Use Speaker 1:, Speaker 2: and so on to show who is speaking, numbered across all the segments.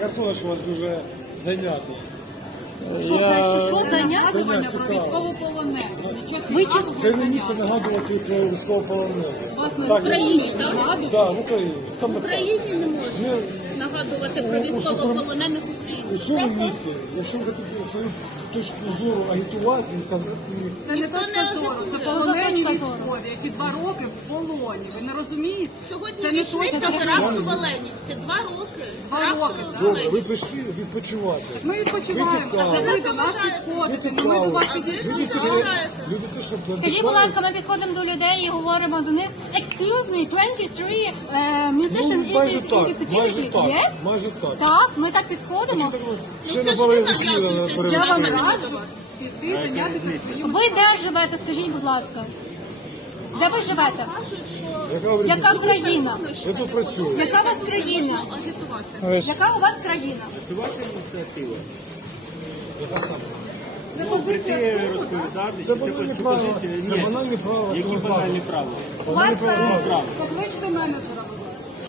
Speaker 1: Картона, що у вас дуже зайнятий.
Speaker 2: Що зайняти?
Speaker 3: Про військовополонених.
Speaker 1: Це не місце нагадувати про військовополонених.
Speaker 2: В Україні, так?
Speaker 1: Так, в Україні.
Speaker 2: В Україні не можна нагадувати про військовополонених України.
Speaker 1: У цьому місці, якщо ви хочете свою точку зору агітувати, казати,
Speaker 3: Це не
Speaker 2: Ніхто
Speaker 3: точка
Speaker 2: не
Speaker 3: зору,
Speaker 2: агітує.
Speaker 3: це
Speaker 2: Що за
Speaker 3: полонені
Speaker 2: точка зору?
Speaker 3: військові, які 2 роки в полоні. Ви не розумієте?
Speaker 2: Сьогодні
Speaker 3: Це не
Speaker 2: річниця
Speaker 3: точка
Speaker 2: теракту
Speaker 3: зору.
Speaker 2: в Оленівці. 2 роки.
Speaker 3: 2
Speaker 2: Теракту
Speaker 3: роки,
Speaker 2: в
Speaker 3: так.
Speaker 1: добре, ви
Speaker 2: Оленівці.
Speaker 1: прийшли відпочивати.
Speaker 3: Ми відпочиваємо,
Speaker 1: Пийте
Speaker 3: а ви
Speaker 1: каву.
Speaker 3: до нас підходите.
Speaker 1: Пийте
Speaker 3: Ми до
Speaker 1: каву.
Speaker 3: вас
Speaker 2: А ви
Speaker 3: підійшли.
Speaker 2: не заважаєте.
Speaker 1: Люди те, що
Speaker 4: Скажіть, будь ласка, ми підходимо до людей і говоримо до них Excuse me, 23 musician
Speaker 1: Ну, майже
Speaker 4: is
Speaker 1: так,
Speaker 4: in
Speaker 1: майже так,
Speaker 4: Yes?
Speaker 1: майже так.
Speaker 4: Так, ми так підходимо.
Speaker 1: Ще
Speaker 2: це
Speaker 1: не
Speaker 2: ж
Speaker 1: були
Speaker 2: ви
Speaker 1: засіли
Speaker 2: нав'язуєте.
Speaker 1: перед
Speaker 3: Я вам
Speaker 1: засіданням.
Speaker 3: раджу піти, зайнятися своїм.
Speaker 4: Ви де живете, скажіть, будь ласка? Де ви живете?
Speaker 1: Яка ви
Speaker 4: Яка країна?
Speaker 1: Я тут працюю.
Speaker 4: Яка у вас країна? Яка у вас країна?
Speaker 5: Це ваша ініціатива.
Speaker 1: Яка саме?
Speaker 5: Прийти розповідати,
Speaker 1: Це
Speaker 5: чи
Speaker 1: банальні
Speaker 5: якось
Speaker 1: права.
Speaker 5: пропозиції.
Speaker 1: Це
Speaker 5: Ні.
Speaker 1: банальні права.
Speaker 5: Які
Speaker 1: цього
Speaker 5: банальні
Speaker 1: закладу.
Speaker 5: права?
Speaker 3: У вас
Speaker 5: права.
Speaker 3: покличте менеджера, будь ласка.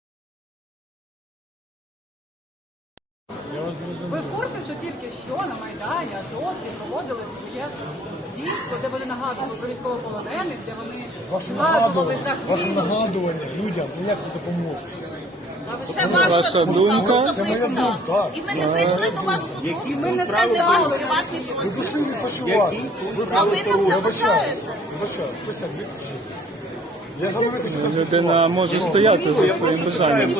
Speaker 1: Я вас
Speaker 3: Ви
Speaker 1: зрозумів.
Speaker 3: в курсі, що тільки що на Майдані азовці проводили своє дійство, де вони нагадували про військовополонених, де вони
Speaker 1: Ваше
Speaker 3: згадували
Speaker 1: нагадування,
Speaker 3: за
Speaker 1: нагадування людям ніяк не допоможе.
Speaker 2: Це ваша думка
Speaker 1: Це моя
Speaker 2: особиста.
Speaker 1: думка.
Speaker 2: І ми не прийшли до вас додому. Це не ваш приватний
Speaker 1: Ви
Speaker 2: простір.
Speaker 1: пішли відпочивати.
Speaker 2: А ви нам заважаєте.
Speaker 1: Вибачаю, хтось як виключив. Я за вами хочу
Speaker 6: Людина може стояти за своїм бажанням.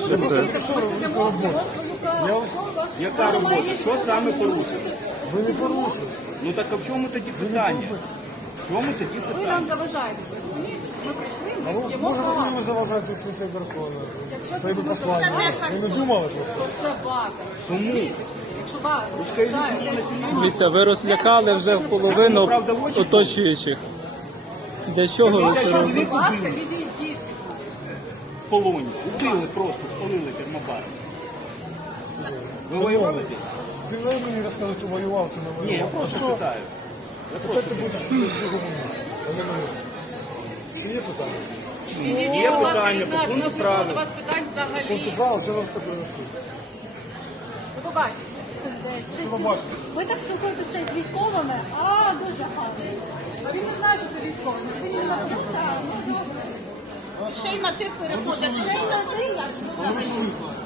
Speaker 5: Яка робота? Що саме порушено?
Speaker 1: Ви не порушили.
Speaker 5: Ну так а в чому тоді питання? В чому тоді
Speaker 3: ви
Speaker 5: питання?
Speaker 3: нам заважаєте. Розумієте? Ми прийшли,
Speaker 1: А
Speaker 3: ми
Speaker 1: ви,
Speaker 3: п'ємо
Speaker 1: може ви
Speaker 3: каву.
Speaker 1: мені заважаєте тут сесія Верховної
Speaker 3: Якщо
Speaker 1: своїми
Speaker 3: це
Speaker 1: посланнями? Ви не думали про це?
Speaker 3: Це вата.
Speaker 5: Тому
Speaker 3: Якщо вата вважаєте,
Speaker 6: Дивіться, ви розлякали вже половину оточуючих. Для чого ви це робите?
Speaker 3: будь ласка, відійдіть.
Speaker 5: в полоні. Убили просто, спалили термобар. Ви воювали десь?
Speaker 1: Ти ви мені розказати, хто воював, ти не воював.
Speaker 5: Ні, я просто питаю.
Speaker 1: Тепер ти будеш в другому місці. Це не моє. Чи є питання?
Speaker 5: Є питання по
Speaker 3: У нас
Speaker 5: пункту
Speaker 3: не було до
Speaker 5: правил.
Speaker 3: вас питань взагалі.
Speaker 1: Португал вже вам все принесли.
Speaker 3: Ви побачите.
Speaker 1: Що ви бачите?
Speaker 4: Ви так спілкуєтеся ще з військовими? А, дуже гарно.
Speaker 3: А він не знає, що це військовий. Він не знає.
Speaker 2: Ще й на ти переходите. Ще й на ти.
Speaker 1: Ви ж не знаєте.